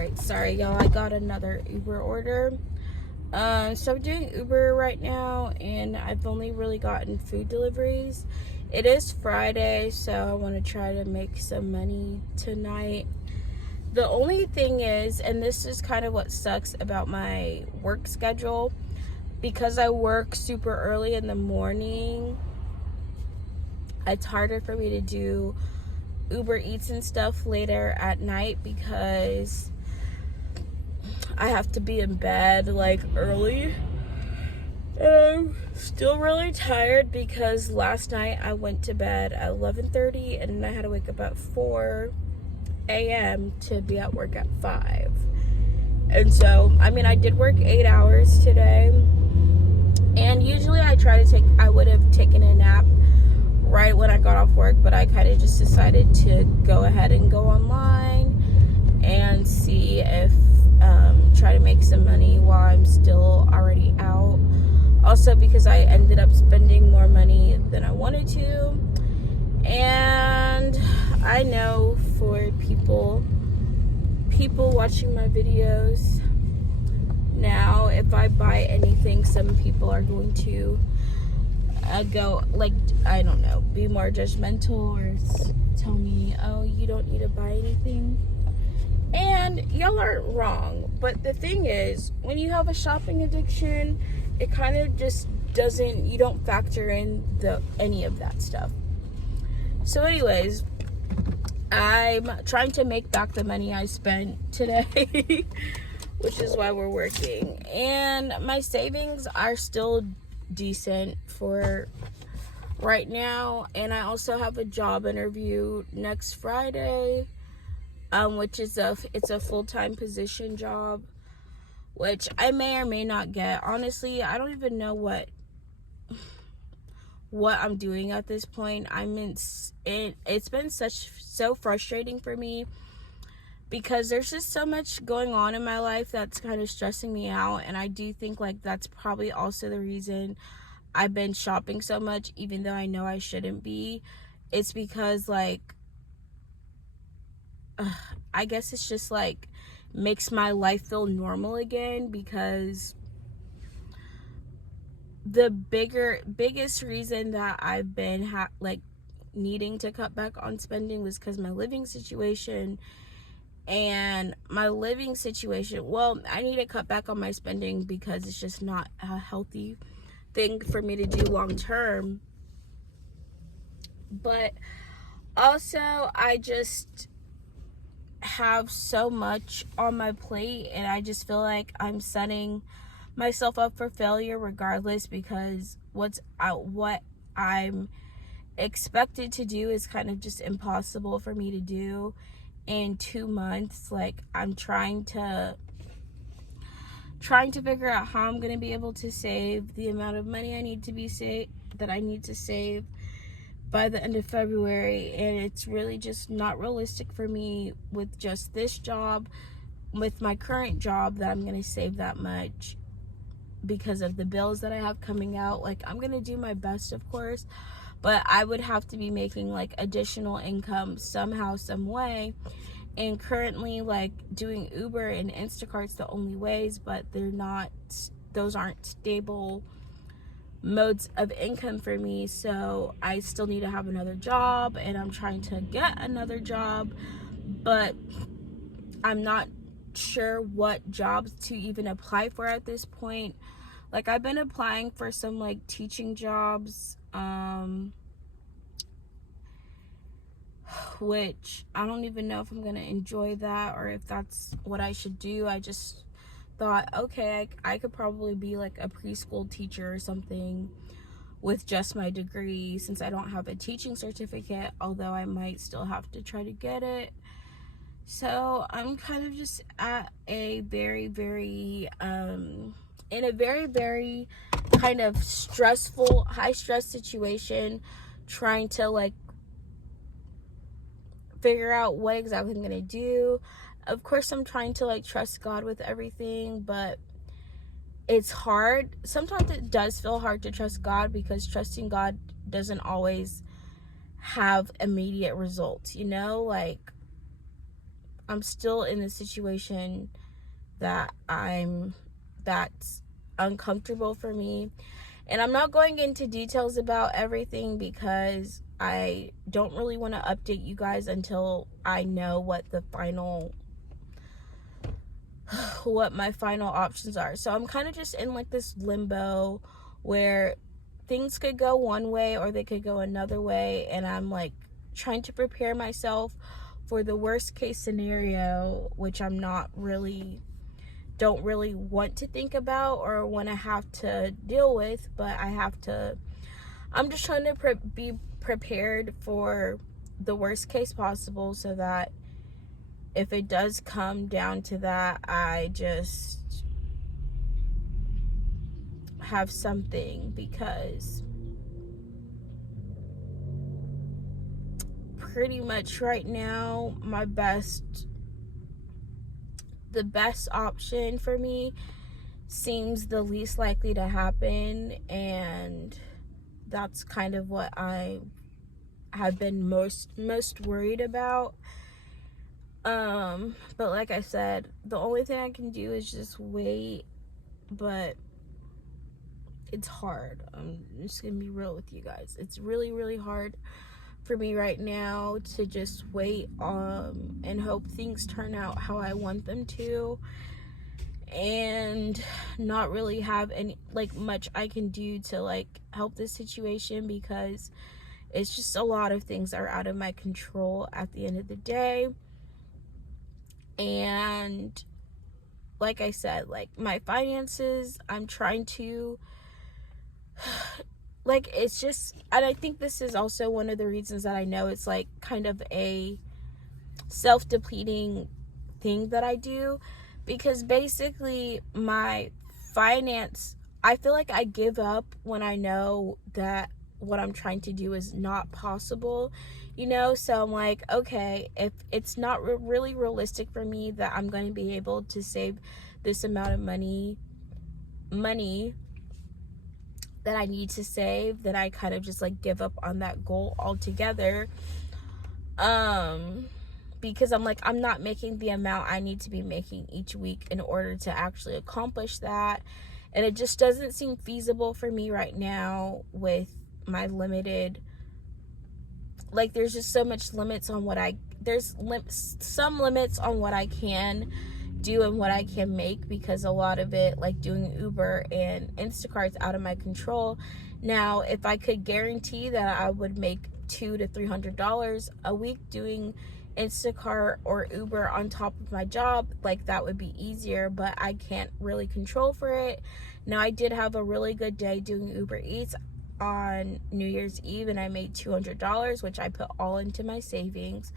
Alright, sorry y'all, I got another Uber order. So I'm doing Uber right now, and I've only really gotten food deliveries. It is Friday, so I want to try to make some money tonight. The only thing is, and this is kind of what sucks about my work schedule, because I work super early in the morning, it's harder for me to do Uber Eats and stuff later at night because I have to be in bed like early. I'm still really tired because last night I went to bed at 11:30 and I had to wake up at 4 a.m. to be at work at 5. And so, I mean, I did work 8 hours today. And usually I would have taken a nap right when I got off work, but I kind of just decided to go ahead and go online and see if try to make some money while I'm still already out. Also because I ended up spending more money than I wanted to, and I know for people watching my videos now, if I buy anything, some people are going to go, like, I don't know, be more judgmental or tell me, oh, you don't need to buy anything. And y'all aren't wrong, but the thing is, when you have a shopping addiction, it kind of just doesn't, you don't factor in any of that stuff. So anyways, I'm trying to make back the money I spent today, which is why we're working. And my savings are still decent for right now, and I also have a job interview next Friday, which is it's a full-time position job, which I may or may not get. Honestly, I don't even know what I'm doing at this point. It's been so frustrating for me because there's just so much going on in my life that's kind of stressing me out, and I do think like that's probably also the reason I've been shopping so much, even though I know I shouldn't be. It's because like I guess it's just like makes my life feel normal again, because the biggest reason that I've been needing to cut back on spending was because my living situation. And my living situation, well, I need to cut back on my spending because it's just not a healthy thing for me to do long term. But also, I just have so much on my plate, and I just feel like I'm setting myself up for failure regardless, because what I'm expected to do is kind of just impossible for me to do in 2 months. Like, I'm trying to figure out how I'm going to be able to save the amount of money I need to save by the end of February, and it's really just not realistic for me with just this job, with my current job, that I'm going to save that much because of the bills that I have coming out. Like, I'm going to do my best, of course, but I would have to be making like additional income somehow, some way. And currently, like, doing Uber and Instacart's the only ways, but those aren't stable modes of income for me. So I still need to have another job, and I'm trying to get another job, but I'm not sure what jobs to even apply for at this point. Like, I've been applying for some like teaching jobs, which I don't even know if I'm gonna enjoy that or if that's what I should do. I just thought, okay, I could probably be like a preschool teacher or something with just my degree, since I don't have a teaching certificate, although I might still have to try to get it. So I'm kind of just at a very, very in a very, very kind of stressful, high stress situation, trying to like figure out what exactly I'm gonna do. Of course, I'm trying to like trust God with everything, but it's hard. Sometimes it does feel hard to trust God, because trusting God doesn't always have immediate results, you know? Like, I'm still in the situation that that's uncomfortable for me. And I'm not going into details about everything because I don't really want to update you guys until I know what my final options are. So I'm kind of just in like this limbo where things could go one way or they could go another way, and I'm like trying to prepare myself for the worst case scenario, which don't really want to think about or want to have to deal with, but I'm just trying to be prepared for the worst case possible, so that if it does come down to that, I just have something. Because pretty much right now, the best option for me seems the least likely to happen, and that's kind of what I have been most worried about. But like I said, the only thing I can do is just wait, but it's hard. I'm just gonna be real with you guys. It's really, really hard for me right now to just wait and hope things turn out how I want them to, and not really have any much I can do to help this situation, because it's just a lot of things are out of my control at the end of the day. And like I said, my finances, I'm trying to it's just, and I think this is also one of the reasons that I know it's kind of a self-depleting thing that I do, because basically my finance, I feel like I give up when I know that what I'm trying to do is not possible, so I'm like, okay, if it's not really realistic for me that I'm going to be able to save this amount of money that I need to save, then I kind of just give up on that goal altogether, because I'm not making the amount I need to be making each week in order to actually accomplish that. And it just doesn't seem feasible for me right now with my limited, there's just so much limits on some limits on what I can do and what I can make, because a lot of it, doing Uber and Instacart's out of my control. Now, if I could guarantee that I would make $200 to $300 a week doing Instacart or Uber on top of my job, that would be easier, but I can't really control for it. Now, I did have a really good day doing Uber Eats on New Year's Eve, and I made $200, which I put all into my savings.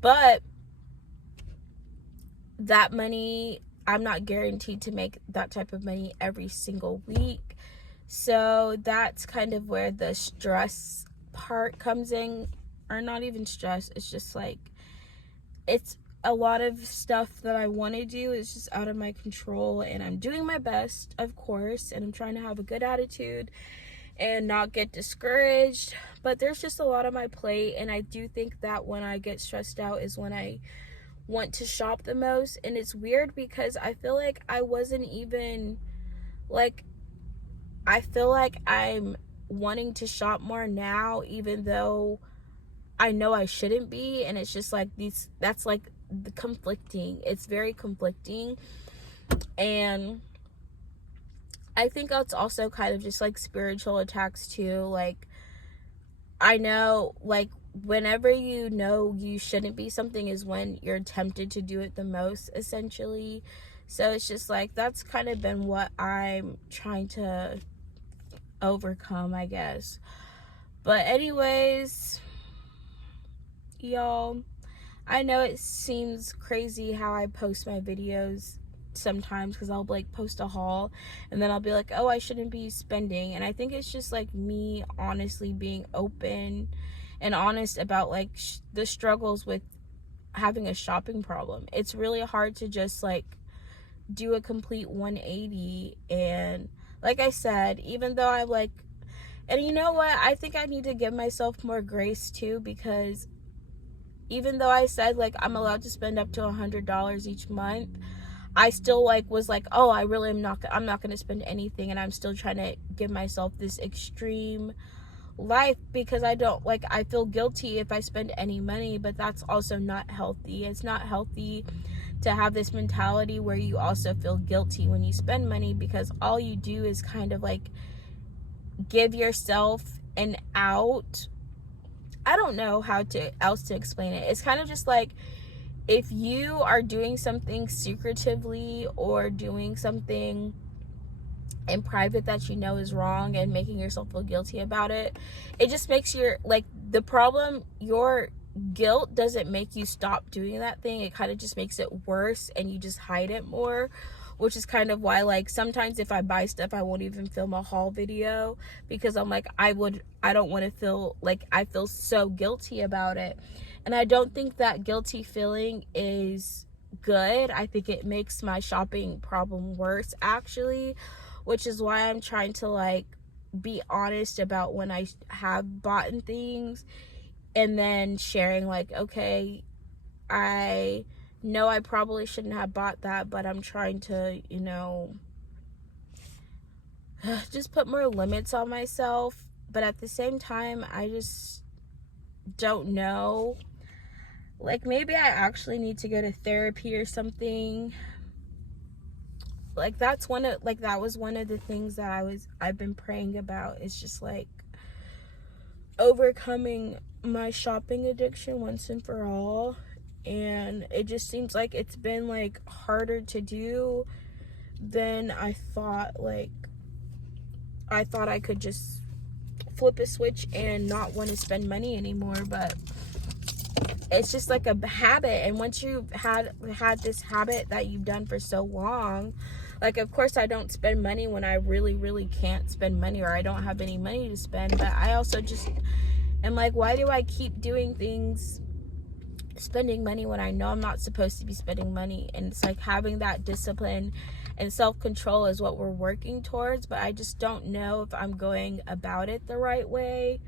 But that money, I'm not guaranteed to make that type of money every single week. So that's kind of where the stress part comes in, or not even stress, it's just it's a lot of stuff that I want to do is just out of my control, and I'm doing my best, of course, and I'm trying to have a good attitude and not get discouraged, but there's just a lot on my plate. And I do think that when I get stressed out is when I want to shop the most. And it's weird because I feel like I wasn't even I feel like I'm wanting to shop more now, even though I know I shouldn't be. And it's just that's the conflicting, it's very conflicting. And I think that's also kind of just spiritual attacks too. I know whenever you know you shouldn't be something is when you're tempted to do it the most, essentially. So it's just that's kind of been what I'm trying to overcome, I guess. But anyways, y'all, I know it seems crazy how I post my videos sometimes, because I'll post a haul and then I'll be like, oh, I shouldn't be spending. And I think it's just me honestly being open and honest about the struggles with having a shopping problem. It's really hard to just do a complete 180. And like I said, even though I'm and you know what, I think I need to give myself more grace too, because even though I said like I'm allowed to spend up to $100 each month, I still like was like, oh, I'm not going to spend anything, and I'm still trying to give myself this extreme life because I feel guilty if I spend any money, but that's also not healthy. It's not healthy to have this mentality where you also feel guilty when you spend money, because all you do is kind of like give yourself an out. I don't know how else to explain it. It's kind of just like if you are doing something secretively or doing something in private that you know is wrong and making yourself feel guilty about it, it just makes your your guilt doesn't make you stop doing that thing. It kind of just makes it worse, and you just hide it more, which is kind of why like sometimes if I buy stuff, I won't even film a haul video, because I'm like, I don't want to feel like I feel so guilty about it. And I don't think that guilty feeling is good. I think it makes my shopping problem worse, actually, which is why I'm trying to like be honest about when I have bought things, and then sharing like, okay, I know I probably shouldn't have bought that, but I'm trying to, just put more limits on myself. But at the same time, I just don't know. Like, maybe I actually need to go to therapy or something. Like, that was one of the things that I've been praying about. It's just like overcoming my shopping addiction once and for all. And it just seems like it's been like harder to do than I thought. Like, I thought I could just flip a switch and not want to spend money anymore, but it's just like a habit. And once you've had this habit that you've done for so long, like, of course I don't spend money when I really, really can't spend money, or I don't have any money to spend, but I also just am like, why do I keep doing things, spending money, when I know I'm not supposed to be spending money? And it's like having that discipline and self-control is what we're working towards, but I just don't know if I'm going about it the right way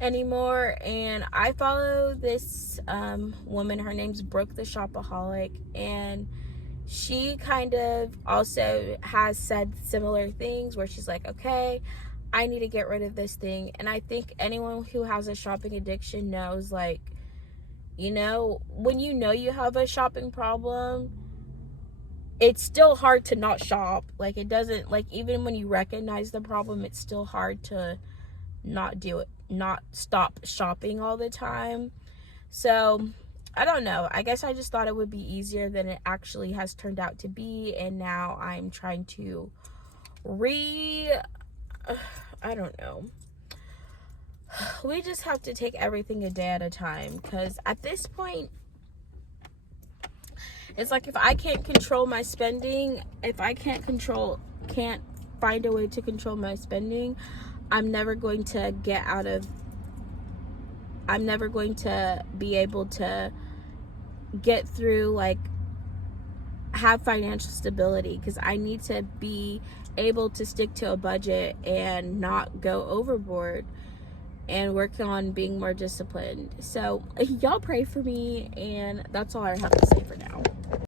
anymore. And I follow this woman, her name's Brooke the Shopaholic, and she kind of also has said similar things where she's like, okay, I need to get rid of this thing. And I think anyone who has a shopping addiction knows, like, when you have a shopping problem, it's still hard to not shop. Like, it doesn't, like, even when you recognize the problem, it's still hard to not do it, not stop shopping all the time. So I don't know, I guess I just thought it would be easier than it actually has turned out to be. And now I'm trying to I don't know, we just have to take everything a day at a time, because at this point it's like, if I can't control my spending, if I can't find a way to control my spending, I'm never going to be able to get through, like, have financial stability, because I need to be able to stick to a budget and not go overboard, and work on being more disciplined. So y'all pray for me, and that's all I have to say for now.